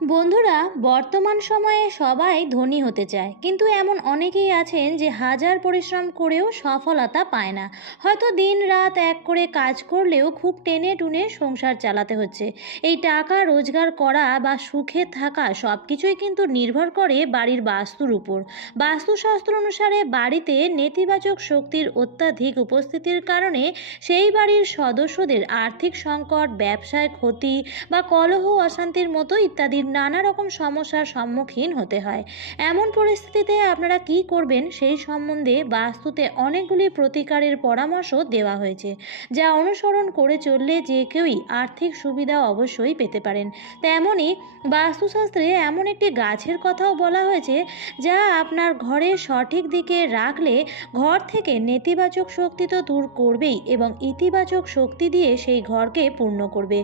বন্ধুরা, বর্তমান সময়ে সবাই ধনী হতে চায়। কিন্তু এমন অনেকেই আছেন যে হাজার পরিশ্রম করেও সফলতা পায় না। হয়তো দিন রাত এক করে কাজ করলেও খুব টেনে টুনে সংসার চালাতে হচ্ছে। এই টাকা রোজগার করা বা সুখে থাকা সব কিছুই কিন্তু নির্ভর করে বাড়ির বাস্তুর উপর। বাস্তুশাস্ত্র অনুসারে বাড়িতে নেতিবাচক শক্তির অত্যাধিক উপস্থিতির কারণে সেই বাড়ির সদস্যদের আর্থিক সংকট, ব্যবসায় ক্ষতি বা কলহ, অশান্তির মতো ইত্যাদি নানা রকম সমস্যার সম্মুখীন হতে হয়। এমন পরিস্থিতিতে আপনারা কি করবেন সেই সম্বন্ধে বাস্তুতে অনেকগুলি প্রতিকারের পরামর্শ দেওয়া হয়েছে, যা অনুসরণ করে চললে যে কেউই আর্থিক সুবিধা অবশ্যই পেতে পারেন। তেমনই বাস্তুশাস্ত্রে এমন একটি গাছের কথাও বলা হয়েছে, যা আপনার ঘরে সঠিক দিকে রাখলে ঘর থেকে নেতিবাচক শক্তি তো দূর করবেই এবং ইতিবাচক শক্তি দিয়ে সেই ঘরকে পূর্ণ করবে।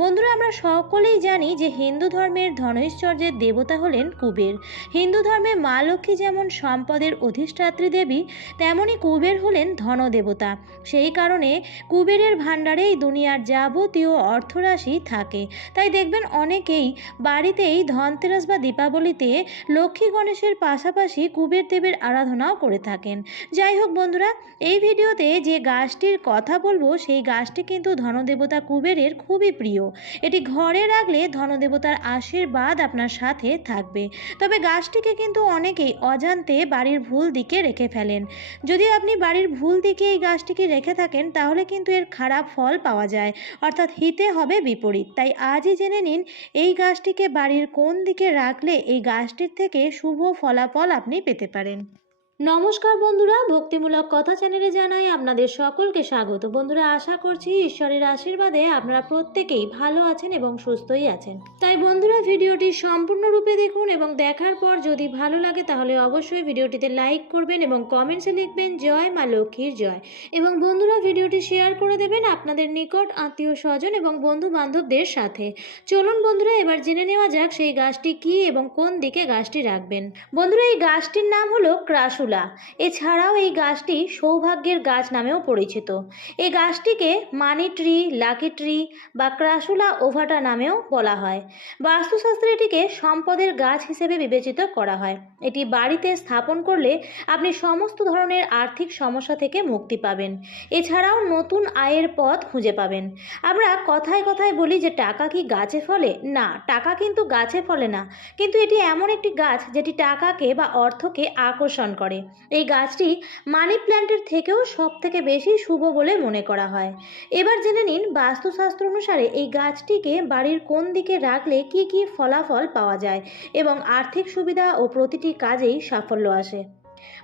বন্ধুরা, আমরা সকলেই জানি যে হিন্দু ধর্মের ধনৈশ্বর্যের দেবতা হলেন কুবের। হিন্দু ধর্মে মা লক্ষ্মী যেমন সম্পদের অধিষ্ঠাত্রী দেবী, তেমনি কুবের হলেন ধনদেবতা। সেই কারণে কুবেরের ভাণ্ডারেই দুনিয়ার যাবতীয় অর্থরাশি থাকে। তাই দেখবেন অনেকেই বাড়িতেই ধনতেরাস বা দীপাবলিতে লক্ষ্মী গণেশের পাশাপাশি কুবের দেবের আরাধনাও করে থাকেন। যাই হোক বন্ধুরা, এই ভিডিওতে যে গাছটির কথা বলব, সেই গাছটি কিন্তু ধনদেবতা কুবেরের খুবই প্রিয়। এটি ঘরে রাখলে ধনদেবতার আশীর্বাদ আপনার সাথে থাকবে। তবে গাছটিকে কিন্তু অনেকেই অজান্তে বাড়ির ভুল দিকে রেখে ফেলেন। যদি আপনি বাড়ির ভুল দিকে এই গাছটিকে রেখে থাকেন, তাহলে কিন্তু এর খারাপ ফল পাওয়া যায়। অর্থাৎ হিতে হবে বিপরীত। তাই আজই জেনে নিন, এই গাছটিকে বাড়ির কোন দিকে রাখলে এই গাছটির থেকে শুভ ফলাফল আপনি পেতে পারেন। নমস্কার বন্ধুরা, ভক্তিমূলক কথা চ্যানেলে জানাই আপনাদের সকলকে স্বাগত। বন্ধুরা, আশা করছি ঈশ্বরের আশীর্বাদে আপনারা প্রত্যেকেই ভালো আছেন এবং সুস্থই আছেন। তাই বন্ধুরা, ভিডিওটি সম্পূর্ণরূপে দেখুন এবং দেখার পর যদি ভালো লাগে তাহলে অবশ্যই ভিডিওটিতে লাইক করবেন এবং কমেন্টসে লিখবেন, জয় মা লক্ষ্মীর জয় এবং বন্ধুরা, ভিডিওটি শেয়ার করে দেবেন আপনাদের নিকট আত্মীয় স্বজন এবং বন্ধু বান্ধবদের সাথে। চলুন বন্ধুরা, এবার জেনে নেওয়া যাক সেই গাছটি কি এবং কোন দিকে গাছটি রাখবেন। বন্ধুরা, এই গাছটির নাম হলো ক্রাসুলা এছাড়াও এই গাছটি সৌভাগ্যের গাছ নামেও পরিচিত। এই গাছটিকে মানি ট্রি, লাকি ট্রি বা ক্রাসুলা ওভাটা নামেও বলা হয়। বাস্তুশাস্ত্রে এটিকে সম্পদের গাছ হিসেবে বিবেচিত করা হয়। এটি বাড়িতে স্থাপন করলে আপনি সমস্ত ধরনের আর্থিক সমস্যা থেকে মুক্তি পাবেন। এছাড়াও নতুন আয়ের পথ খুঁজে পাবেন। আমরা কথায় কথায় বলি যে, টাকা কি গাছে ফলে? না, টাকা কিন্তু গাছে ফলে না। কিন্তু এটি এমন একটি গাছ যেটি টাকাকে বা অর্থকে আকর্ষণ করে। এই গাছটি মানি প্ল্যান্টের থেকেও সব থেকে বেশি শুভ বলে মনে করা হয়। এবার জেনে নিন বাস্তুশাস্ত্র অনুসারে এই গাছটিকে বাড়ির কোন দিকে রাখলে কি কি ফলাফল পাওয়া যায় এবং আর্থিক সুবিধা ও প্রতিটি কাজেই সাফল্য আসে।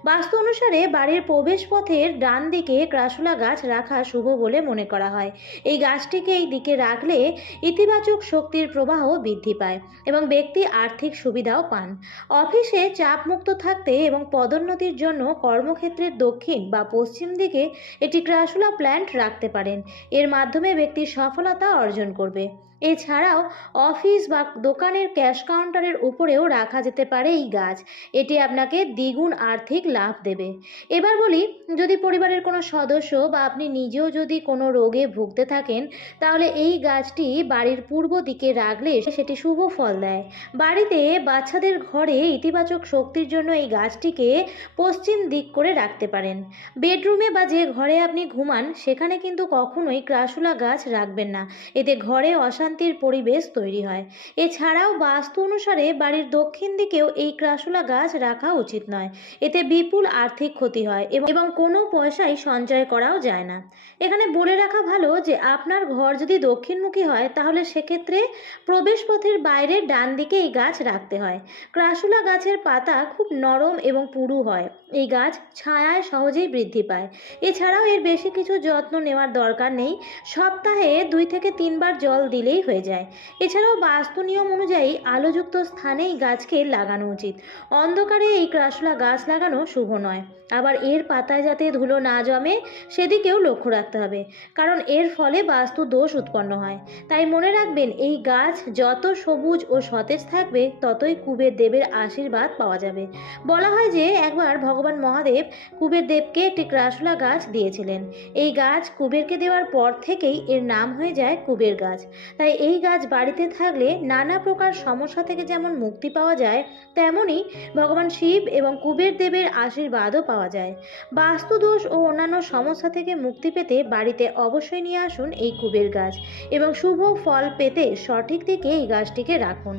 বাস্তু অনুসারে বাড়ির প্রবেশ পথের ডান দিকে ক্রাসুলা গাছ রাখা শুভ বলে মনে করা হয়। এই গাছটিকে এই দিকে রাখলে ইতিবাচক শক্তির প্রবাহ বৃদ্ধি পায় এবং ব্যক্তি আর্থিক সুবিধাও পান। অফিসে চাপমুক্ত থাকতে এবং পদোন্নতির জন্য কর্মক্ষেত্রের দক্ষিণ বা পশ্চিম দিকে একটি ক্রাসুলা প্ল্যান্ট রাখতে পারেন। এর মাধ্যমে ব্যক্তি সফলতা অর্জন করবে। এছাড়াও অফিস বা দোকানের ক্যাশ কাউন্টারের উপরেও রাখা যেতে পারে এই গাছ। এটি আপনাকে দ্বিগুণ আর্থিক লাভ দেবে। এবার বলি, যদি পরিবারের কোনো সদস্য বা আপনি নিজেও যদি কোনো রোগে ভুগতে থাকেন, তাহলে এই গাছটি বাড়ির পূর্ব দিকে রাখলে সেটি শুভ ফল দেয়। বাড়িতে বাচ্চাদের ঘরে ইতিবাচক শক্তির জন্য এই গাছটিকে পশ্চিম দিক করে রাখতে পারেন। বেডরুমে বা যে ঘরে আপনি ঘুমান, সেখানে কিন্তু কখনোই ক্রাসুলা গাছ রাখবেন না। এতে ঘরে অশান্তির পরিবেশ তৈরি হয়। এছাড়াও বাস্তু অনুসারে বাড়ির দক্ষিণ দিকেও এই ক্রাসুলা গাছ রাখা উচিত নয়। এতে বিপুল আর্থিক ক্ষতি হয় এবং কোনো পয়সাই সঞ্চয় করাও যায় না। এখানে বলে রাখা ভালো যে, আপনার ঘর যদি দক্ষিণমুখী হয়, তাহলে সেক্ষেত্রে প্রবেশপথের বাইরে ডান দিকে এই গাছ রাখতে হয়। ক্রাসুলা গাছের পাতা খুব নরম এবং পুরু হয়। এই গাছ ছায়ায় সহজেই বৃদ্ধি পায়। এছাড়াও এর বেশি কিছু যত্ন নেওয়ার দরকার নেই। সপ্তাহে দুই থেকে তিনবার জল দিলেই হয়ে যায়। এছাড়াও বাস্তু নিয়ম অনুযায়ী আলোযুক্ত স্থানেই গাছকে লাগানো উচিত। অন্ধকারে এই ক্রাসুলা গাছ লাগানো শুভ নয়। আবার এর পাতায় যাতে ধুলো না জমে, সেদিকেও লক্ষ্য রাখতে হবে। কারণ এর ফলে বাস্তু দোষ উৎপন্ন হয়। তাই মনে রাখবেন, এই গাছ যত সবুজ ও সতেজ থাকবে, ততই কুবের দেবের আশীর্বাদ পাওয়া যাবে। বলা হয় যে, একবার ভগবান মহাদেব কুবের দেবকে একটি ক্রাসুলা গাছ দিয়েছিলেন। এই গাছ কুবেরকে দেওয়ার পর থেকেই এর নাম হয়ে যায় কুবের গাছ। তাই তাই এই গাছ বাড়িতে থাকলে নানা প্রকার সমস্যা থেকে যেমন মুক্তি পাওয়া যায় তেমনই ভগবান শিব এবং কুবের দেবের আশীর্বাদও পাওয়া যায়। বাস্তুদোষ ও অন্যান্য সমস্যা থেকে মুক্তি পেতে বাড়িতে অবশ্যই নিয়ে আসুন এই কুবের গাছ এবং শুভ ফল পেতে সঠিক দিকে এই গাছটিকে রাখুন।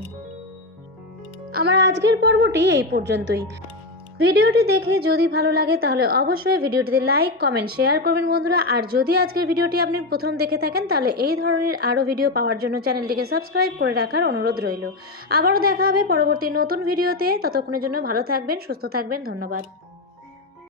আমার আজকের পর্বটি এই পর্যন্তই। ভিডিওটি দেখে যদি ভালো লাগে তাহলে অবশ্যই ভিডিওটিতে লাইক, কমেন্ট, শেয়ার করবেন বন্ধুরা। আর যদি আজকের ভিডিওটি আপনি প্রথম দেখে থাকেন, তাহলে এই ধরনের আরও ভিডিও পাওয়ার জন্য চ্যানেলটিকে সাবস্ক্রাইব করে রাখার অনুরোধ রইল। আবারও দেখা হবে পরবর্তী নতুন ভিডিওতে। ততক্ষণের জন্য ভালো থাকবেন, সুস্থ থাকবেন, ধন্যবাদ।